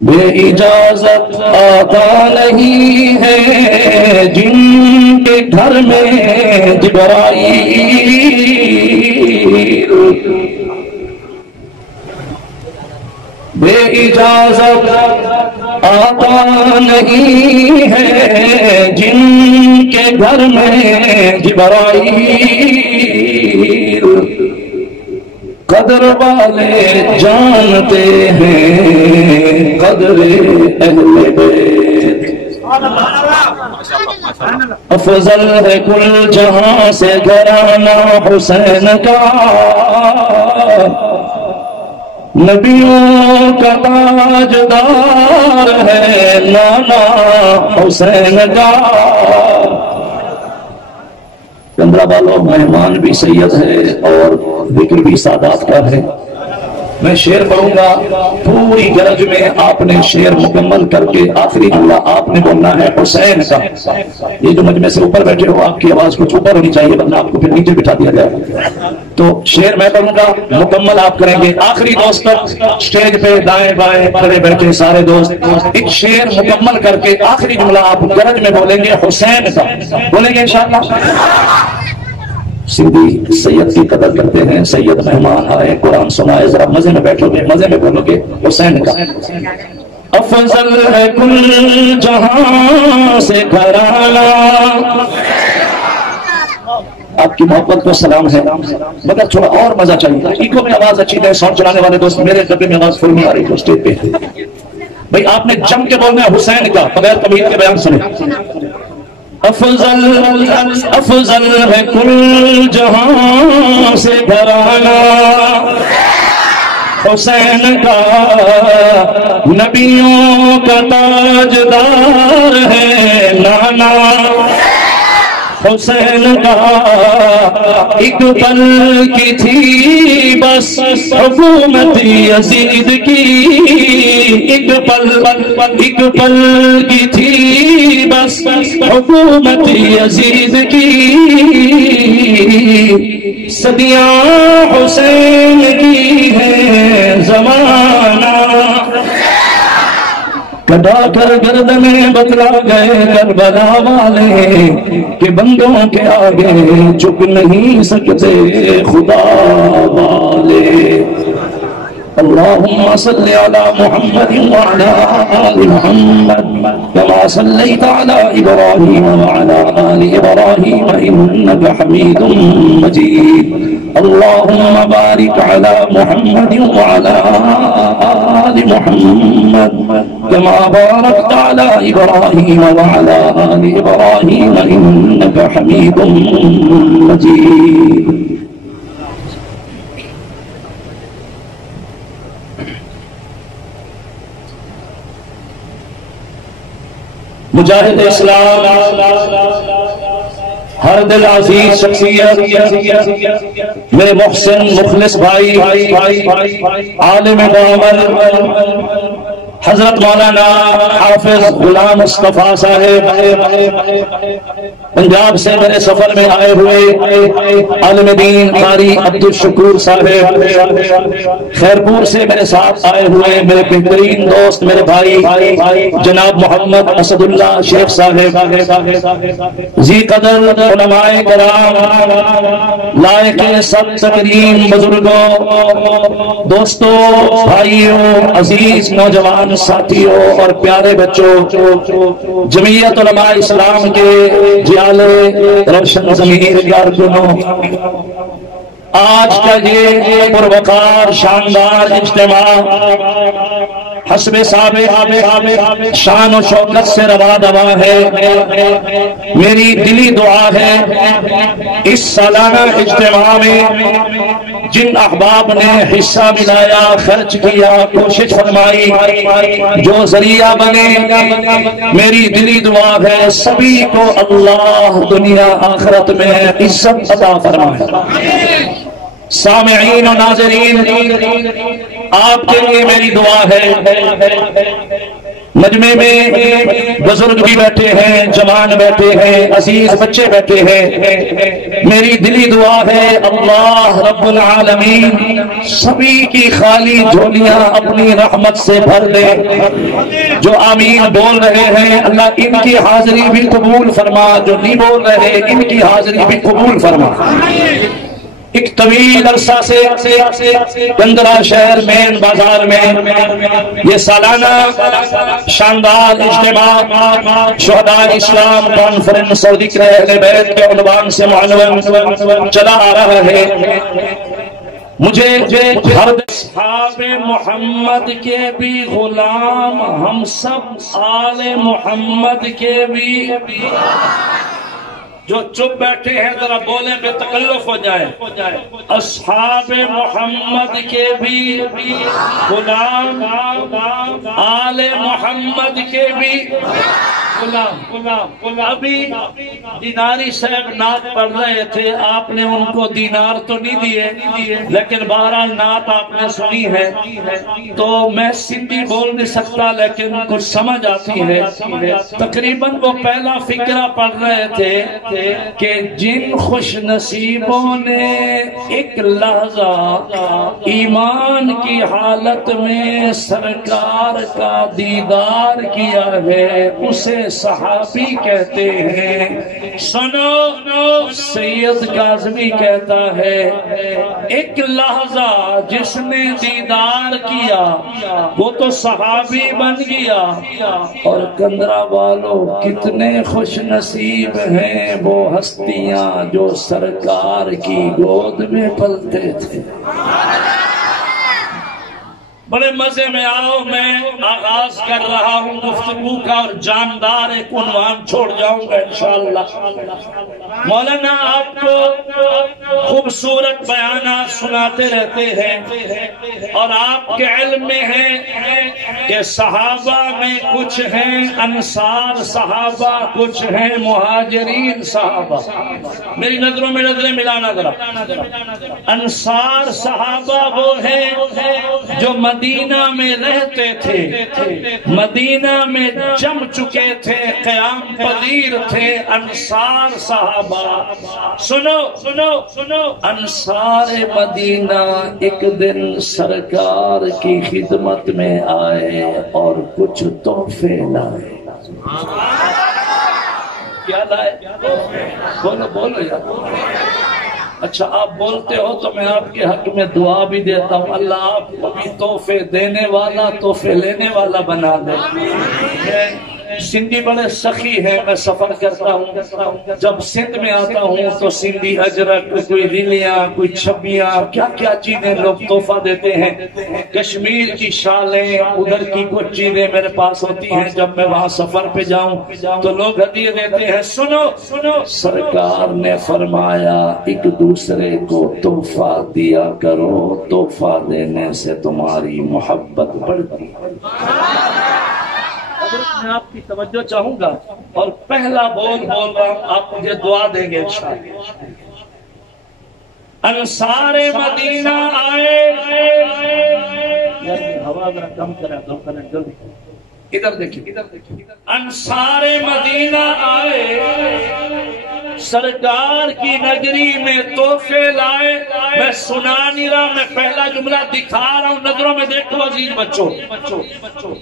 بے اجازت آتا نہیں ہے جن کے گھر میں جبرائیل، بے اجازت آتا نہیں ہے جن کے گھر میں جبرائیل، قدر والے جانتے ہیں قدر اہل بیت، افضل ہے کل جہاں سے گھرانہ حسین کا، نبیوں کا تاجدار ہے نانا حسین کا۔ چندرا والوں مہمان بھی سید ہے اور ذکر بھی سادات کا ہے۔ میں شعر پڑھوں گا، پوری گرج میں آپ نے شعر مکمل کر کے آخری جملہ آپ نے بولنا ہے حسین کا۔ یہ جو مجمع سے اوپر بیٹھے ہو آپ کی آواز کچھ اوپر ہونی چاہیے ورنہ آپ کو پھر نیچے بٹھا دیا جائے۔ تو شعر میں پڑھوں گا، مکمل آپ کریں گے۔ آخری دوست اسٹیج پہ دائیں بائیں کھڑے بیٹھے سارے دوست ایک شعر مکمل کر کے آخری جملہ آپ گرج میں بولیں گے حسین کا، بولیں گے انشاءاللہ۔ سندھی سید کی قدر کرتے ہیں، سید مہمان آئے قرآن سنائے، ذرا مزے میں بیٹھو گے، مزے میں بولو گے حسین کا۔ افضل ہے کل جہاں سے گھرانہ، آپ کی محبت کو سلام ہے، مگر تھوڑا اور مزہ چاہیے، ایکو میں آواز اچھی ہے، ساؤنڈ چلانے والے دوست میرے ڈبے میں آواز فل نہیں آ رہی ہے اسٹیج پہ۔ بھائی آپ نے جم کے بولنا ہے حسین کا، بغیر تمہید کے بیان سنیں۔ افضل ہے کل جہاں سے گھرانہ حسین کا، نبیوں کا تاجدار ہے نانا حسین کا۔ ایک پل کی تھی بس حکومت یزید کی، ایک پل کی تھی بس حکومت یزید کی، صدیاں حسین کی ہے زمانہ، کٹا کر گردنیں بتلا گئے کربلا والے کہ بندوں کے آگے جھک نہیں سکتے خدا والے۔ اللهم صل على محمد وعلى آل محمد كما صليت على إبراهيم وعلى آل إبراهيم إنك حميد مجيد۔ اللهم بارك على محمد وعلى آل محمد كما باركت على إبراهيم وعلى آل إبراهيم إنك حميد مجيد۔ مجاہد اسلام، ہر دل عزیز شخصیت، میرے محسن مخلص بھائی، عالم دامر حضرت مولانا حافظ غلام مصطفیٰ صاحب، پنجاب سے میرے سفر میں آئے ہوئے عالم دین قاری عبدالشکور صاحب، خیرپور سے میرے ساتھ آئے ہوئے میرے بہترین دوست میرے بھائی جناب محمد اسد اللہ شیخ صاحب، ذی قدر علماء کرام، لائق سب تکریم بزرگوں، دوستوں، بھائیوں، عزیز نوجوان ساتھیوں اور پیارے بچوں، جمعیت علماء اسلام کے جیالے روشن ضمیر کارکنوں، آج کا یہ پروقار شاندار اجتماع حسب سابق شان و شوکت سے روا دوا ہے۔ میری دلی دعا ہے اس سالانہ اجتماع میں جن احباب نے حصہ ملایا، خرچ کیا، کوشش فرمائی، جو ذریعہ بنے، میری دلی دعا ہے سبھی کو اللہ دنیا آخرت میں عزت عطا فرمائے۔ سامعین و ناظرین، آپ کے لیے میری دعا ہے مجمع میں بزرگ بھی بیٹھے ہیں، جوان بیٹھے ہیں، عزیز بچے بیٹھے ہیں، میری دلی دعا ہے اللہ رب العالمین سبھی کی خالی جھولیاں اپنی رحمت سے بھر دے۔ جو آمین بول رہے ہیں اللہ ان کی حاضری بھی قبول فرما، جو نہیں بول رہے ان کی حاضری بھی قبول فرما۔ ایک طویل عرصہ سے گندرا شہر مین بازار میں یہ سالانہ شاندار اجتماع شہداء اسلام کانفرنس اور ذکر اہل بیت کے عنوان سے معلوم چلا آ رہا ہے۔ مجھے ہر اصحاب محمد کے بھی غلام، ہم سب آل محمد کے بھی، جو چپ بیٹھے ہیں ذرا بولیں بے تکلف ہو جائے، اصحاب محمد کے بھی غلام، آل محمد کے بھی غلام۔ ابھی دیناری صاحب نعت پڑھ رہے تھے، آپ نے ان کو دینار تو نہیں دیے لیکن بہرحال نعت آپ نے سنی ہے، تو میں سندھی بول نہیں سکتا لیکن کچھ سمجھ آتی ہے۔ تقریباً وہ پہلا فقرہ پڑھ رہے تھے کہ جن خوش نصیبوں نے ایک لحظہ ایمان کی حالت میں سرکار کا دیدار کیا ہے اسے صحابی کہتے ہیں۔ سنو سید کاظمی کہتا ہے ایک لحظہ جس نے دیدار کیا وہ تو صحابی بن گیا، اور کندرا والوں کتنے خوش نصیب ہیں وہ ہستیاں جو سرکار کی گود میں پلتے تھے۔ بڑے مزے میں آؤ، میں آغاز کر رہا ہوں گفتگو کا اور جاندار ایک عنوان چھوڑ جاؤں گا انشاءاللہ۔ مولانا آپ کو خوبصورت بیانات سناتے رہتے ہیں اور آپ کے علم میں ہے کہ صحابہ میں کچھ ہیں انصار صحابہ، کچھ ہیں مہاجرین صحابہ۔ میری نظروں میں نظریں ملانا ذرا۔ انصار صحابہ وہ ہیں جو مدینہ میں رہتے تھے، مدینہ میں جم چکے تھے، قیام پذیر تھے۔ انصار صحابہ، سنو سنو سنو، انصار مدینہ ایک دن سرکار کی خدمت میں آئے اور کچھ تحفے لائے۔ کیا لائے؟ بولو بولو یار۔ اچھا آپ بولتے ہو تو میں آپ کے حق میں دعا بھی دیتا ہوں، اللہ آپ کو بھی تحفے دینے والا تحفے لینے والا بنا دے۔ سندھی بڑے سخی ہے، میں سفر کرتا ہوں، جب سندھ میں آتا ہوں تو سندھی اجرک، کوئی ریلیاں، کوئی چھبیاں، کیا کیا چیزیں لوگ تحفہ دیتے ہیں۔ کشمیر کی شالیں، ادھر کی کچھ چیزیں میرے پاس ہوتی ہیں، جب میں وہاں سفر پہ جاؤں تو لوگ ہدیے دیتے ہیں۔ سنو سنو، سرکار نے فرمایا ایک دوسرے کو تحفہ دیا کرو، تحفہ دینے سے تمہاری محبت بڑھتی ہے۔ میں آپ کی توجہ چاہوں گا اور پہلا بول رہا ہوں، آپ مجھے دعا دیں گے انشاءاللہ۔ انصار مدینہ آئے، ہوا ذرا کم کریں جلدی، ادھر دیکھیں، انصار مدینہ آئے، سرکار کی نگری میں تحفے لائے۔ میں سنا نہیں رہا، میں پہلا جملہ دکھا رہا ہوں، نظروں میں دیکھو عزیز بچوں۔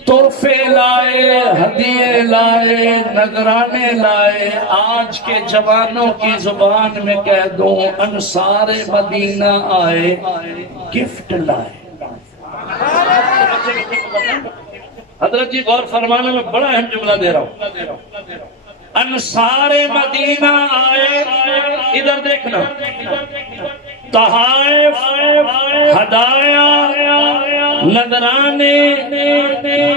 تحفے لائے، ہدیے لائے، نذرانے لائے۔ آج کے جوانوں کی زبان میں کہہ دوں، انصار مدینہ آئے، گفٹ لائے۔ حضرت جی غور فرمانا، میں بڑا اہم جملہ دے رہا ہوں۔ انصار مدینہ آئے، ادھر دیکھنا، تحائف، ہدایا، نذرانے،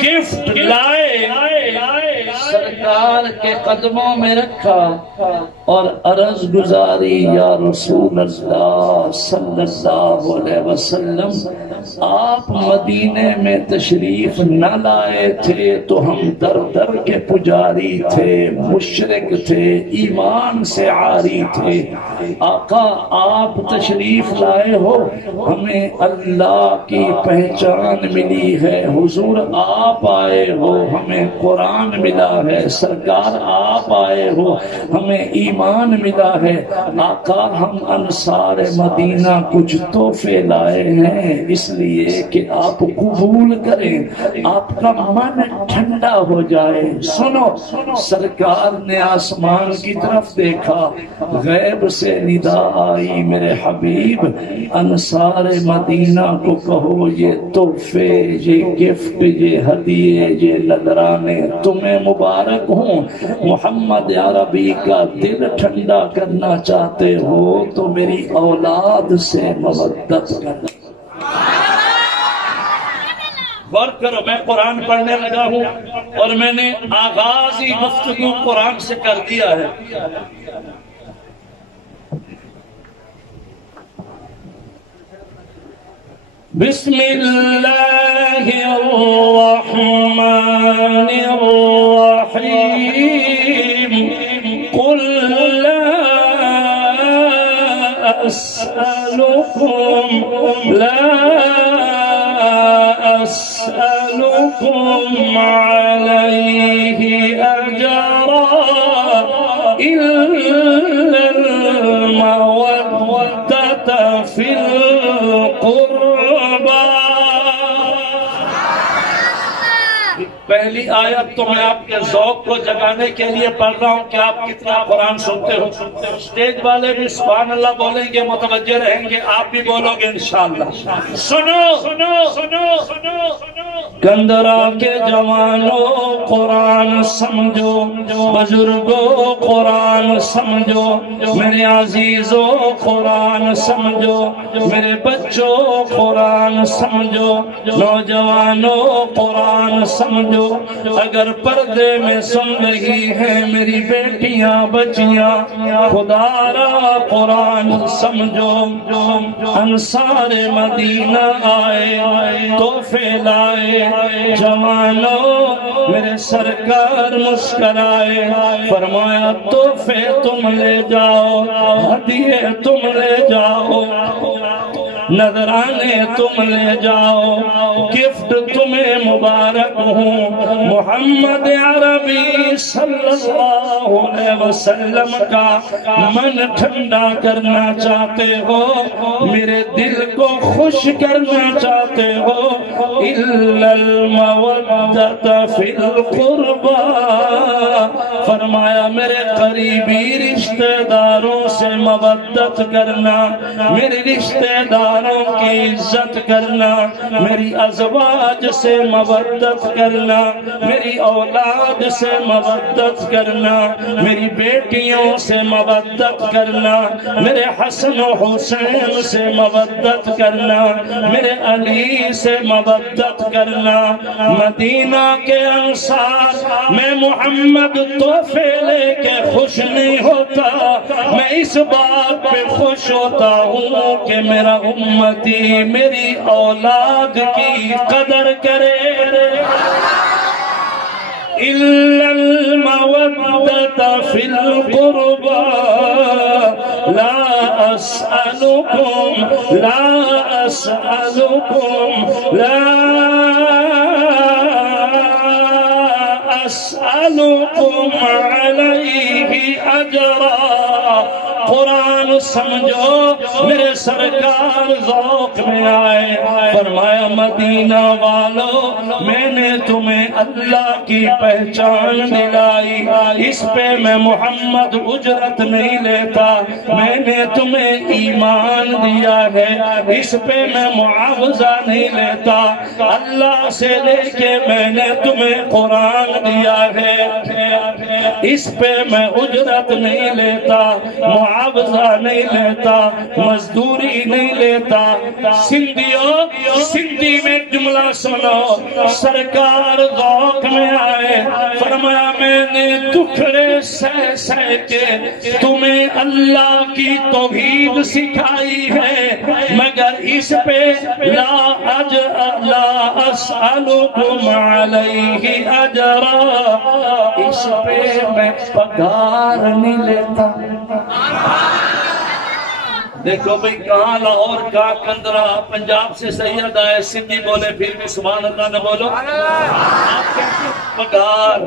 گفٹ لائے۔ سرکار سرکار کے قدموں میں رکھا اور عرض گزاری یا رسول اللہ صلی اللہ علیہ وسلم آپ مدینے میں تشریف نہ لائے تھے تو ہم در در کے پجاری تھے، مشرک تھے، ایمان سے عاری تھے۔ آقا آپ تشریف لائے ہو، ہمیں اللہ کی پہچان ملی ہے۔ حضور آپ آئے ہو، ہمیں قرآن ملا ہے۔ سرکار آپ آئے ہو، ہمیں ایمان ملا ہے۔ آقا ہم انصار مدینہ کچھ تحفے لائے ہیں، اس لیے کہ آپ قبول کریں، آپ کا من ٹھنڈا ہو جائے۔ سنو، سرکار نے آسمان کی طرف دیکھا، غیب سے ندا آئی، میرے حبیب انصار مدینہ کو کہو یہ تحفے، یہ گفٹ، یہ ہدیے، یہ نذرانے تمہیں مبارک ہوں۔ محمد عربی کا دل ٹھنڈا کرنا چاہتے ہو تو میری اولاد سے مودت کرنا۔ غور کرو، میں قرآن پڑھنے لگا ہوں اور میں نے آغاز ہی گفتگو قرآن سے کر دیا ہے۔ بسم اللہ الرحمن الرحیم قل لا أسألكم عليه أجرا إلا المودة في القربى۔ پہلی آیت تو میں آپ کے ذوق کو جگانے کے لیے پڑھ رہا ہوں کہ آپ کتنا قرآن سنتے ہو۔ اسٹیج والے بھی سبحان اللہ بولیں گے، متوجہ رہیں گے، آپ بھی بولو گے انشاءاللہ۔ سنو سنو سنو سنو گندرا کے جوانوں قرآن سمجھو، بزرگوں قرآن سمجھو، میرے عزیزوں قرآن سمجھو، میرے بچوں قرآن سمجھو، نوجوانوں قرآن سمجھو۔ اگر پردے میں سن رہی ہیں میری بیٹیاں بچیاں، خدا را قرآن سمجھو۔ انصار مدینہ آئے، تحفے لائے، جوانوں میرے سرکار مسکرائے، فرمایا تحفے تم لے جاؤ، ہدیے تم لے جاؤ، نذرانے تم لے جاؤ، گفٹ تمہیں مبارک ہوں۔ محمد عربی صلی اللہ علیہ وسلم کا من ٹھنڈا کرنا چاہتے ہو، میرے دل کو خوش کرنا چاہتے ہو، اِلَّا الْمَوَدَّةَ فِي الْقُرْبَى، فرمایا میرے قریبی رشتہ داروں سے مودت کرنا، میرے رشتہ داروں کی عزت کرنا، میری ازواج سے مودت کرنا، میری اولاد سے مودت کرنا، میری بیٹیوں سے مودت کرنا، میرے حسن و حسین سے مودت کرنا، میرے علی سے مودت کرنا۔ مدینہ کے انصار میں محمد تحفے لے کے خوش نہیں ہوتا، میں اس بات پہ خوش ہوتا ہوں کہ میرا امتی میری اولاد کی قدر کرے۔ إِلَّا الْمَوَدَّةَ فِي الْقُرْبَى لَا أَسْأَلُكُمْ عَلَيْهِ أَجْرًا۔ قرآن سمجھو، میرے سرکار ذوق میں آئے، فرمایا مدینہ والو میں نے تمہیں اللہ کی پہچان دلائی، اس پہ میں محمد اجرت نہیں لیتا، میں نے تمہیں ایمان دیا ہے، اس پہ میں معاوضہ نہیں لیتا، اللہ سے لے کے میں نے تمہیں قرآن دیا ہے۔ اس پہ میں اجرت نہیں لیتا، معاوضہ نہیں لیتا، مزدوری نہیں لیتا۔ سندھیوں، سندھی میں جملہ سنو، سرکار ذوق میں آئے، فرمایا میں نے دکھڑے سہ سہ کے تمہیں اللہ کی توحید سکھائی ہے، مگر اس پہ لا اسألکم علیہ اجرا، اس پہ میں پگار نہیں لیتا۔ دیکھو بھئی کہاں لاہور، کہاں کندرا، پنجاب سے سید آئے، سندھی بولے پھر بھی سبحان اللہ نہ بولو۔ آپ کہتے ہو پگار،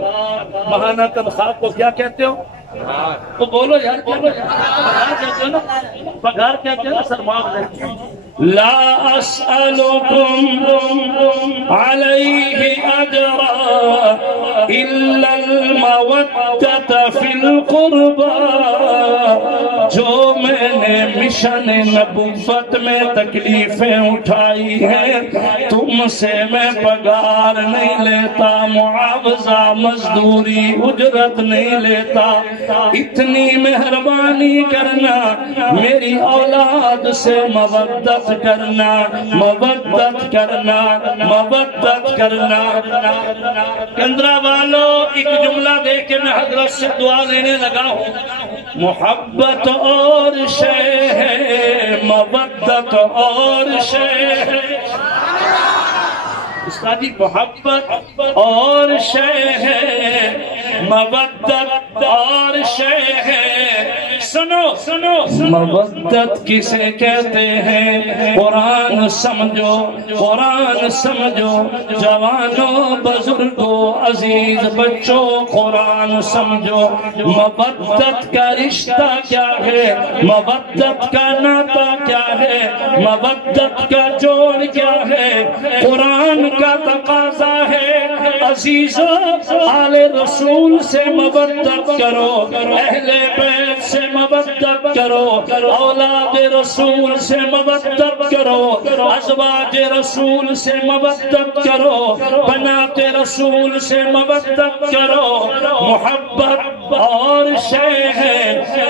ماہانہ تنخواہ کو کیا کہتے ہو؟ تو بولو یار، بولو یار، پگار کہتے ہو نا، پگار کہتے ہو نا، سرماغ دیکھتے ہیں۔ لا اسألکم علیہ اجرا الا المودۃ فی القربى، جو میں نے مشن نبوت میں تکلیفیں اٹھائی ہیں تم سے میں پگار نہیں لیتا، معاوضہ مزدوری اجرت نہیں لیتا۔ اتنی مہربانی کرنا، میری اولاد سے مودت کرنا، مودت کرنا، مودت کرنا۔ کندرا والو ایک جملہ دے کے میں حضرت سے دعا لینے لگا ہوں، محبت اور شے ہے، مودت اور شے ہے۔ اس کا جی محبت اور شے ہے، مودت اور شے ہے۔ سنو سنو، مودت کسے کہتے ہیں؟ قرآن سمجھو، قرآن سمجھو، جوانوں بزرگوں عزیز بچوں قرآن سمجھو۔ مودت کا رشتہ کیا ہے؟ مودت کا ناطہ کیا ہے؟ مودت کا جوڑ کیا ہے؟ قرآن کا تقاضا ہے عزیزوں آل رسول سے مودت کرو، اہل بیت سے مودت کرو، اولاد رسول سے مودت کرو، ازواج رسول سے مودت کرو، بنات رسول سے مودت کرو۔ محبت اور شے ہے،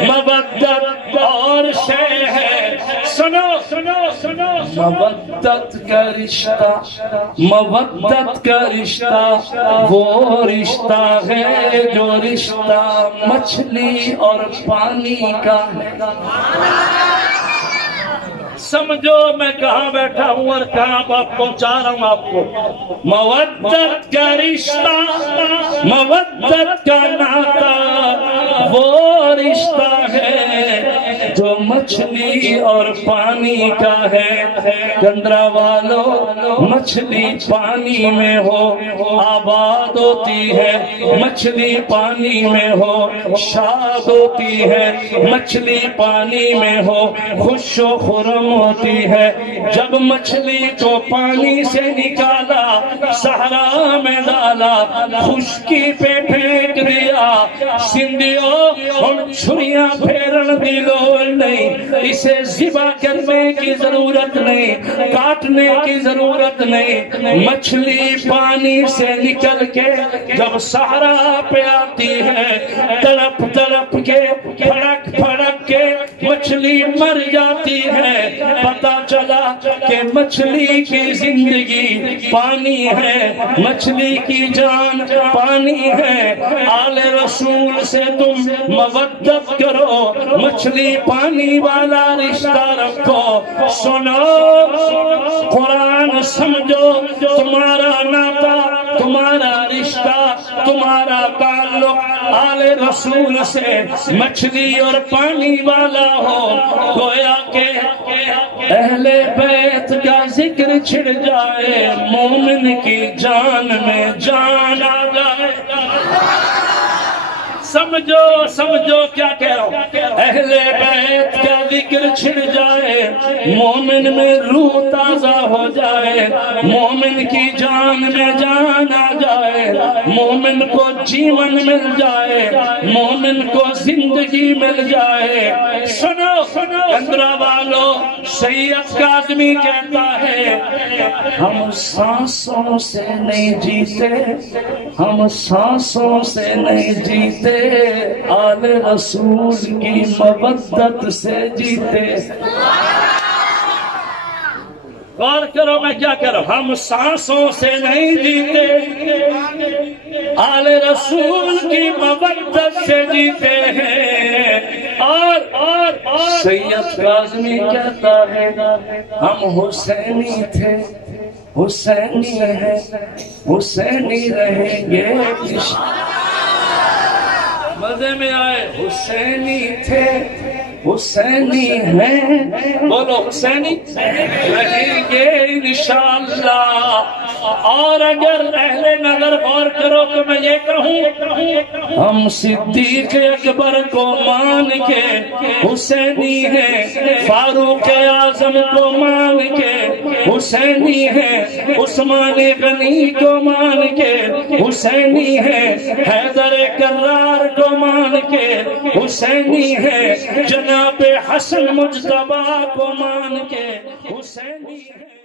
مودت اور شے ہے۔ سنو سنو سنو، مودت کا رشتہ، مودت کا رشتہ وہ رشتہ ہے جو رشتہ مچھلی اور پانی کا ہے۔ سمجھو میں کہاں بیٹھا ہوں اور کہاں بات پہنچا رہا ہوں آپ کو۔ مودت کا رشتہ، مودت کا ناطہ وہ رشتہ ہے جو مچھلی اور پانی کا ہے۔ کندرا والو، مچھلی پانی میں ہو آباد ہوتی ہے، مچھلی پانی میں ہو شاد ہوتی ہے، مچھلی پانی میں ہو خوش و خرم ہوتی ہے۔ جب مچھلی کو پانی سے نکالا، صحرا میں ڈالا، خشکی پہ پھینک دیا، سندھیوں ہم چھریاں پھیرن دی لوڑ نہیں، اسے ذبح کرنے کی ضرورت نہیں، کاٹنے کی ضرورت نہیں۔ مچھلی پانی سے نکل کے جب صحرا پہ آتی ہے، تڑپ تڑپ کے پھڑک پھڑک کے مچھلی مر جاتی ہے۔ پتا چلا کہ مچھلی کی زندگی پانی ہے، مچھلی کی جان پانی ہے۔ آل رسول سے تم مودت کرو، مچھلی پانی والا رشتہ رکھو۔ سنو قرآن سمجھو، تمہارا ناطہ، تمہارا رشتہ، تمہارا تعلق آل رسول سے مچھلی اور پانی والا ہو۔ گویا کہ اہل بیت کا ذکر چھڑ جائے، مومن کی جان میں جان آ جائے۔ سمجھو سمجھو کیا کہہ رہا ہوں، اہل بیت کا ذکر چھڑ جائے، مومن میں روح تازہ ہو جائے، مومن کی جان میں جان آ جائے، مومن کو جیون مل جائے، مومن کو زندگی مل جائے۔ سنو اندرا والو، سید کاظمی کہتا ہے ہم سانسوں سے نہیں جیتے، ہم سانسوں سے نہیں جیتے، آل رسول کی مودت سے جیتے۔ غور کرو میں کیا کروں، ہم سانسوں سے نہیں جیتے، آل رسول کی مودت سے جیتے ہیں۔ اور سید کاظمی کہتا ہے ہم حسینی تھے، حسینی ہیں، حسینی رہیں گے۔ مزے میں آئے، حسینی تھے، حسینی ہیں، بولو حسینی رہیں گے انشاءاللہ۔ اور اگر اہل نظر غور کرو تو میں یہ کہوں ہم صدیق اکبر کو مان کے حسینی ہیں، فاروق اعظم کو مان کے حسینی ہیں، عثمان غنی کو مان کے حسینی ہیں، حیدر کرار کو مان کے حسینی ہیں، جناب حسن مجتبی کو مان کے حسینی ہیں۔